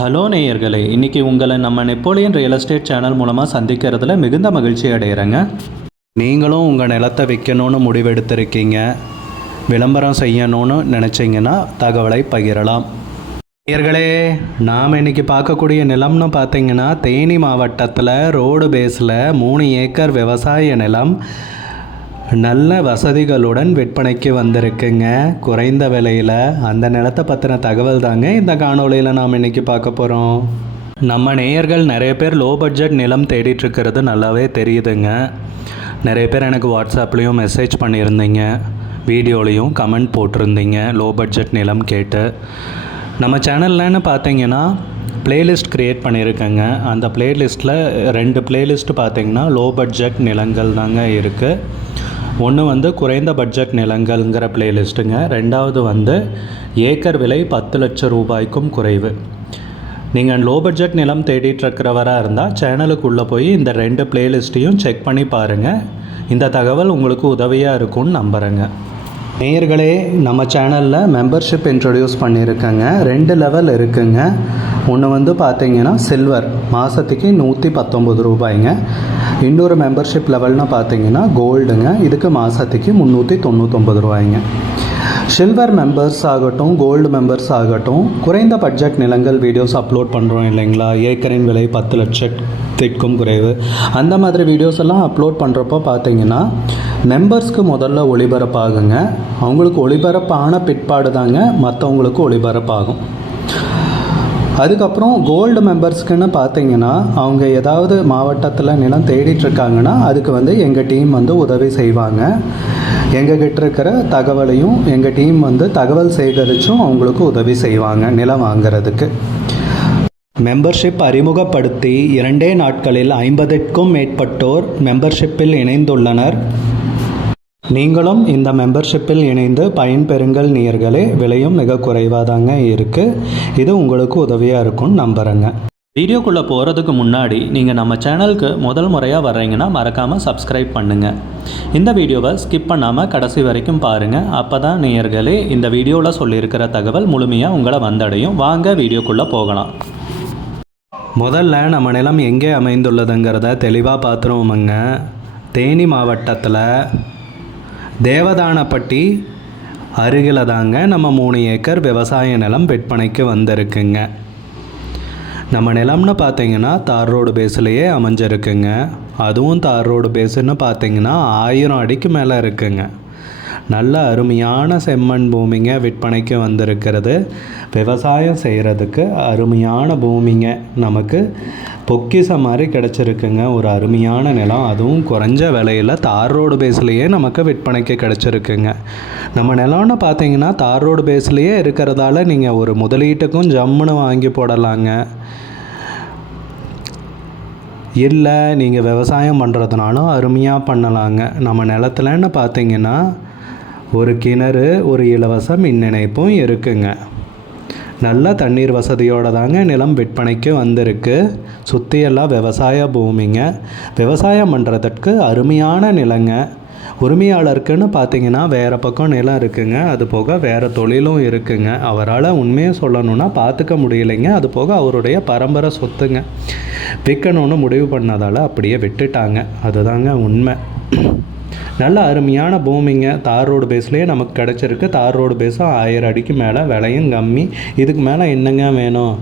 Hello நேயர்களே, இன்றைக்கி உங்களை நம்ம நெப்போலியன் ரியல் எஸ்டேட் சேனல் மூலமாக சந்திக்கிறதுல மிகுந்த மகிழ்ச்சி அடைகிறேங்க. நீங்களும் உங்கள் நிலத்தை விற்கணும்னு முடிவெடுத்திருக்கீங்க, விளம்பரம் செய்யணும்னு நினச்சிங்கன்னா தகவலை பகிரலாம். நேயர்களே, நாம் இன்றைக்கி பார்க்கக்கூடிய நிலம்னு பார்த்தீங்கன்னா தேனி மாவட்டத்தில் ரோடு பேஸில் 3 ஏக்கர் விவசாய நிலம் நல்ல வசதிகளுடன் விற்பனைக்கு வந்திருக்குங்க. குறைந்த விலையில் அந்த நிலத்தை பற்றின தகவல் தாங்க இந்த காணொலியில் நாம் இன்றைக்கி பார்க்க போகிறோம். நம்ம நேயர்கள் நிறைய பேர் லோ பட்ஜெட் நிலம் தேடிட்டுருக்கிறது நல்லாவே தெரியுதுங்க. நிறைய பேர் எனக்கு வாட்ஸ்அப்லேயும் மெசேஜ் பண்ணியிருந்தீங்க, வீடியோலையும் கமெண்ட் போட்டிருந்தீங்க லோ பட்ஜெட் நிலம் கேட்டு. நம்ம சேனல்லன்னு பார்த்தீங்கன்னா பிளேலிஸ்ட் க்ரியேட் பண்ணியிருக்கேங்க. அந்த பிளேலிஸ்ட்டில் 2 பிளேலிஸ்ட் பார்த்திங்கன்னா லோ பட்ஜெட் நிலங்கள் தாங்க இருக்குது. ஒன்று குறைந்த பட்ஜெட் நிலங்கள்ங்கிற பிளேலிஸ்ட்டுங்க. 2வது ஏக்கர் விலை 10 லட்சம் ரூபாய்க்கும் குறைவு. நீங்கள் லோ பட்ஜெட் நிலம் தேடிட்டுருக்கிறவராக இருந்தால் சேனலுக்குள்ளே போய் இந்த 2 பிளேலிஸ்ட்டையும் செக் பண்ணி பாருங்கள். இந்த தகவல் உங்களுக்கு உதவியாக இருக்கும்னு நம்புகிறேங்க. நேயர்களே, நம்ம சேனலில் மெம்பர்ஷிப் இன்ட்ரடியூஸ் பண்ணியிருக்கேங்க. 2 லெவல் இருக்குங்க. ஒன்று பார்த்தீங்கன்னா சில்வர், மாதத்துக்கு 119 ரூபாய்ங்க. இன்னொரு மெம்பர்ஷிப் லெவல்னால் பார்த்தீங்கன்னா கோல்டுங்க, இதுக்கு மாதத்துக்கு 399 ரூபாய்ங்க. சில்வர் மெம்பர்ஸ் ஆகட்டும், கோல்டு மெம்பர்ஸ் ஆகட்டும், குறைந்த பட்ஜெட் நிலங்கள் வீடியோஸ் அப்லோட் பண்ணுறோம் இல்லைங்களா, ஏக்கரின் விலை 10 லட்சத்திற்கும் குறைவு, அந்த மாதிரி வீடியோஸ் எல்லாம் அப்லோட் பண்ணுறப்போ பார்த்தீங்கன்னா மெம்பர்ஸ்க்கு முதல்ல ஒளிபரப்பாகுங்க. அவங்களுக்கு ஒளிபரப்பான பிற்பாடு தாங்க மற்றவங்களுக்கு ஒளிபரப்பாகும். அதுக்கப்புறம் கோல்டு மெம்பர்ஸ்க்குன்னு பார்த்தீங்கன்னா அவங்க ஏதாவது மாவட்டத்தில் நிலம் தேடிட்டுருக்காங்கன்னா அதுக்கு எங்கள் டீம் உதவி செய்வாங்க. எங்ககிட்ட இருக்கிற தகவலையும் எங்கள் டீம் தகவல் சேகரித்தும் அவங்களுக்கு உதவி செய்வாங்க நிலம் வாங்கிறதுக்கு. மெம்பர்ஷிப் அறிமுகப்படுத்தி 2 நாட்களில் 50க்கும் மேற்பட்டோர் மெம்பர்ஷிப்பில் இணைந்துள்ளனர். நீங்களும் இந்த மெம்பர்ஷிப்பில் இணைந்து பயன்பெறுங்கள் நேயர்களே. விலையும் மிக குறைவாக தாங்க இருக்குது. இது உங்களுக்கு உதவியாக இருக்கும்னு நம்புகிறேங்க. வீடியோக்குள்ளே போகிறதுக்கு முன்னாடி நீங்கள் நம்ம சேனலுக்கு முதல் முறையாக வர்றீங்கன்னா மறக்காமல் சப்ஸ்கிரைப் பண்ணுங்கள். இந்த வீடியோவை ஸ்கிப் பண்ணாமல் கடைசி வரைக்கும் பாருங்கள். அப்போ தான் நேயர்களே இந்த வீடியோவில் சொல்லியிருக்கிற தகவல் முழுமையாக உங்களை வந்தடையும். வாங்க வீடியோக்குள்ளே போகலாம். முதல்ல நம்ம நிலம் எங்கே அமைந்துள்ளதுங்கிறத தெளிவாக பார்த்துருவோமுங்க. தேனி மாவட்டத்தில் தேவதானப்பட்டி அருகில் தாங்க நம்ம 3 ஏக்கர் விவசாய நிலம் விற்பனைக்கு வந்திருக்குங்க. நம்ம நிலம்னு பார்த்தீங்கன்னா தார் ரோடு பேஸ்லேயே அமைஞ்சிருக்குங்க. அதுவும் தார் ரோடு பேஸுன்னு பார்த்தீங்கன்னா 1000 அடிக்கு மேலே இருக்குங்க. நல்ல அருமையான செம்மண் பூமிங்க விற்பனைக்கு வந்திருக்கிறது. விவசாயம் செய்கிறதுக்கு அருமையான பூமிங்க, நமக்கு பொக்கிசம் மாதிரி கிடச்சிருக்குங்க. ஒரு அருமையான நிலம், அதுவும் குறைஞ்ச விலையில் தார் ரோடு பேஸ்லேயே நமக்கு விற்பனைக்கு கிடச்சிருக்குங்க. நம்ம நிலம்னு பார்த்தீங்கன்னா தார் ரோடு பேஸ்லேயே இருக்கிறதால நீங்கள் ஒரு முதலீட்டுக்கும் ஜம்முன்னு வாங்கி போடலாங்க. இல்லை நீங்கள் விவசாயம் பண்ணுறதுனாலும் அருமையாக பண்ணலாங்க. நம்ம நிலத்துலன்னு பார்த்தீங்கன்னா ஒரு கிணறு, ஒரு இலவச மின் இணைப்பும் இருக்குங்க. நல்ல தண்ணீர் வசதியோடு தாங்க நிலம் விற்பனைக்கு வந்திருக்கு. சுற்றியெல்லாம் விவசாய பூமிங்க. விவசாயம் பண்ணுறதுக்கு அருமையான நிலங்க. உரிமையாளருக்குன்னு பார்த்தீங்கன்னா வேறு பக்கம் நிலம் இருக்குங்க. அது போக வேறு தொழிலும் இருக்குங்க. அவரால் உண்மையை சொல்லணுன்னா பார்த்துக்க முடியலைங்க. அது போக அவருடைய பரம்பரை சொத்துங்க. விற்கணும்னு முடிவு பண்ணதால் அப்படியே விட்டுட்டாங்க. அதுதாங்க உண்மை. நல்ல அருமையான பூமிங்க. தார் ரோடு பேஸ்லேயே நமக்கு கிடச்சிருக்கு. தார் ரோடு பேஸும் 1000 அடிக்கு மேலே, விலையும் கம்மி. இதுக்கு மேலே என்னங்க வேணும்?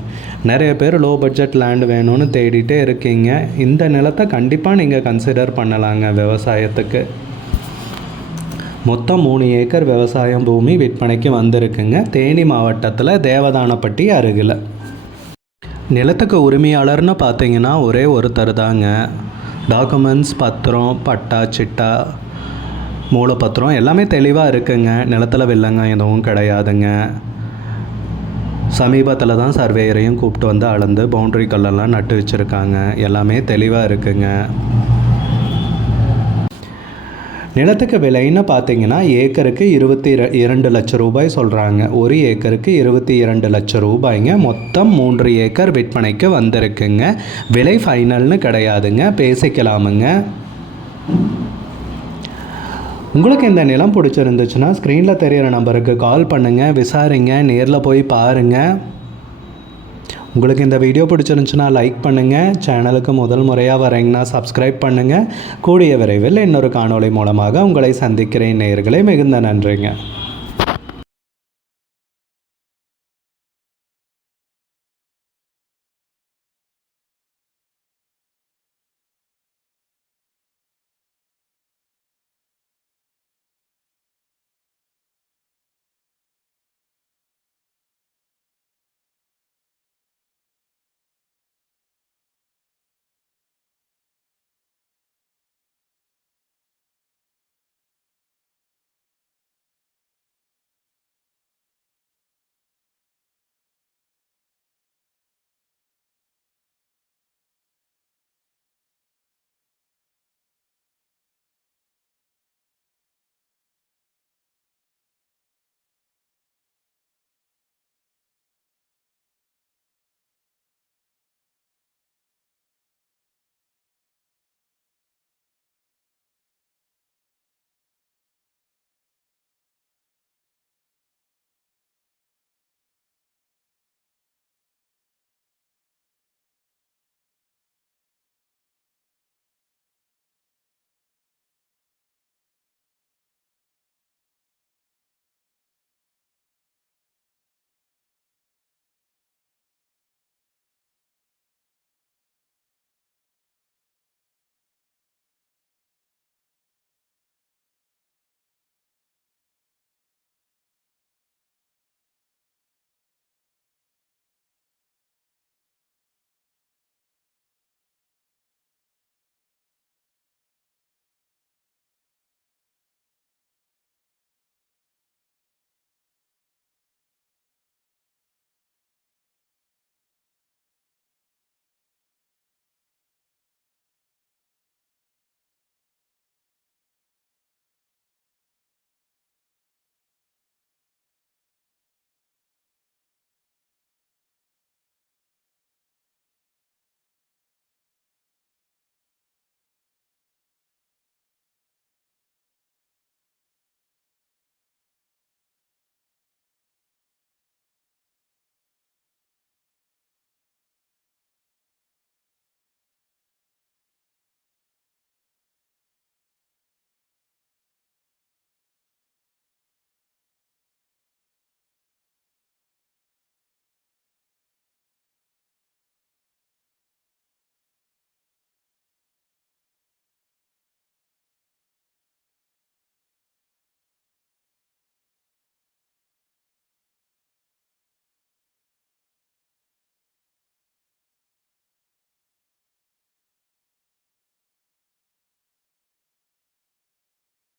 நிறைய பேர் லோ பட்ஜெட் லேண்டு வேணும்னு தேடிட்டே இருக்கீங்க. இந்த நிலத்தை கண்டிப்பாக நீங்கள் கன்சிடர் பண்ணலாங்க விவசாயத்துக்கு. மொத்தம் 3 ஏக்கர் விவசாயம் பூமி விற்பனைக்கு வந்திருக்குங்க. தேனி மாவட்டத்தில் தேவதானப்பட்டி அருகில். நிலத்துக்கு உரிமையாளர்னு பார்த்தீங்கன்னா ஒரே ஒருத்தர் தாங்க. டாக்குமெண்ட்ஸ், பத்திரம், பட்டா, சிட்டா, மூலப்பத்திரம் எல்லாமே தெளிவாக இருக்குங்க. நிலத்தில் வில்லங்க எதுவும் கிடையாதுங்க. சமீபத்தில் தான் சர்வேயரையும் கூப்பிட்டு அளந்து பவுண்ட்ரி கல்லெல்லாம் நட்டு வச்சுருக்காங்க. எல்லாமே தெளிவாக இருக்குங்க. நிலத்துக்கு விலைன்னு பார்த்தீங்கன்னா ஏக்கருக்கு 22 லட்சம் ரூபாய் சொல்கிறாங்க. ஒரு ஏக்கருக்கு 22 லட்சம் ரூபாய்ங்க. மொத்தம் 3 ஏக்கர் விற்பனைக்கு வந்திருக்குங்க. விலை ஃபைனல்னு கிடையாதுங்க, பேசிக்கலாமுங்க. உங்களுக்கு இந்த நிலம் பிடிச்சிருந்துச்சுன்னா ஸ்க்ரீனில் தெரிகிற நம்பருக்கு கால் பண்ணுங்கள், விசாரிங்க, நேரில் போய் பாருங்கள். உங்களுக்கு இந்த வீடியோ பிடிச்சிருந்துச்சுன்னா லைக் பண்ணுங்கள். சேனலுக்கு முதல் முறையாக வரீங்கன்னா சப்ஸ்கிரைப் பண்ணுங்கள். கூடிய விரைவில் இன்னொரு காணொளி மூலமாக உங்களை சந்திக்கிறேன் நேயர்களே. மிகுந்த நன்றிங்க.